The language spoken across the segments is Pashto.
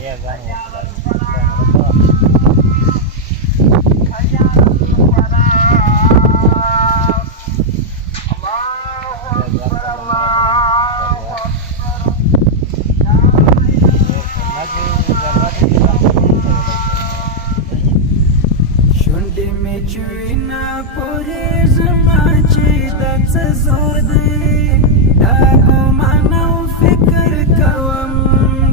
Iya kan, ya, شونډې مې چوينه پورې زما چې دا څه زور دی دا ګمان او فکر کوم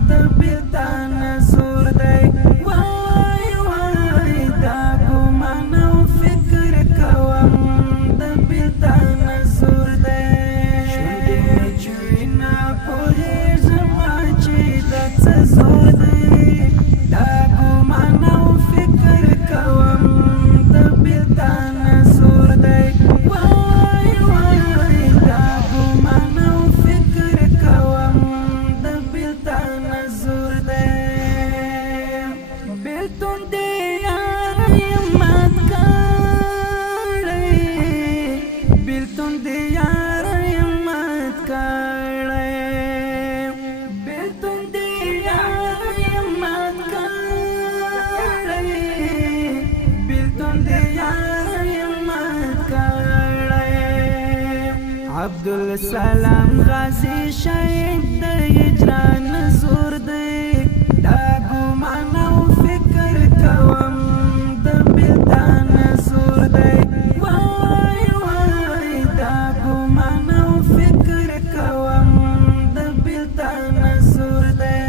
د بېلتان زور دی وای وای دا ګمان او فکر کوم د بېلتان زور دی شونډې مې چوينه پورې زما چې دا څه زور دی دا ګمان او فکر کوم عبدالسلام غازی شهید د هجران زور دی دا ګمان او فکر کوم د بېلتان زور دی وای وای دا ګمان او فکر کوم د بېلتان زور دی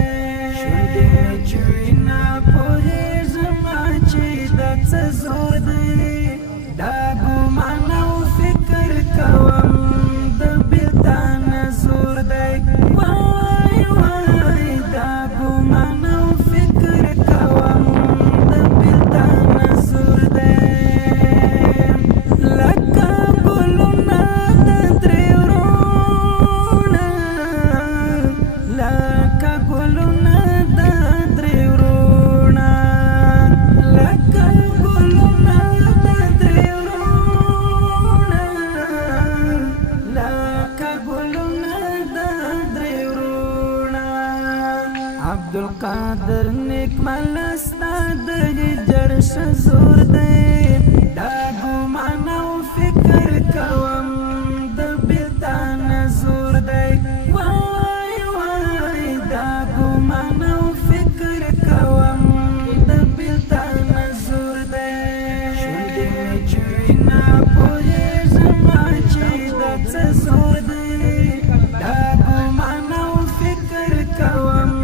شونډې مې چوينه پورې زما چې دا څه زور دی دا ګمان او فکر کوم عبدالقادر نیک ملستا د هجر زور دی دا ګمان او فکر کوم د بېلتان زور دی وای وای دا ګمان او فکر کوم د بېلتان زور دی شونډې مې چوينه پورې زما چې دا څه زور دی دا ګمان او فکر کوم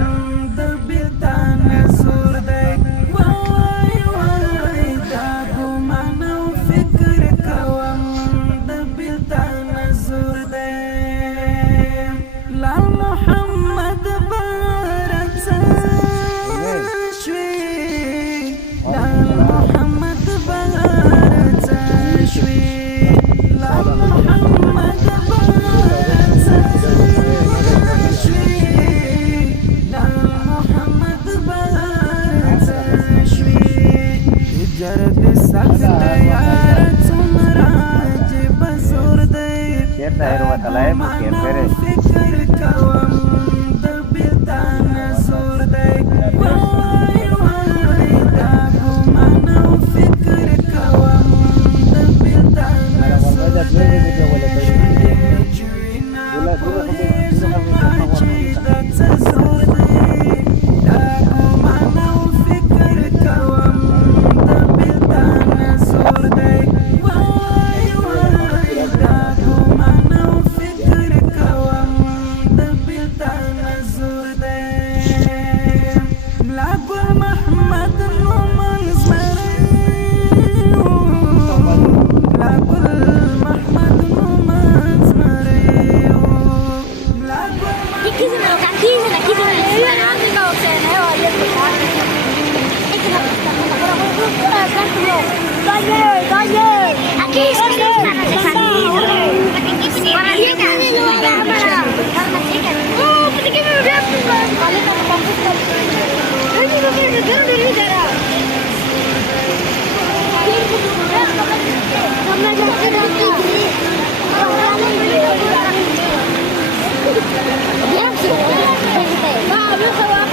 فکر کوم د بېلتان زور دی وای وای دا ګمان او فکر کوم د بېلتان زور دی شونډې مې چوينه پورې زما چې دا څه زور دی دا ګمان او فکر کوم د بېلتان زور دی وای وای دا ګمان او فکر کوم د بېلتان زور دی ملا ګل محمد نومن زمری ملا ګل محمد نومن زمری ملا ګل Aquí se me lo Aquí se me Gracias.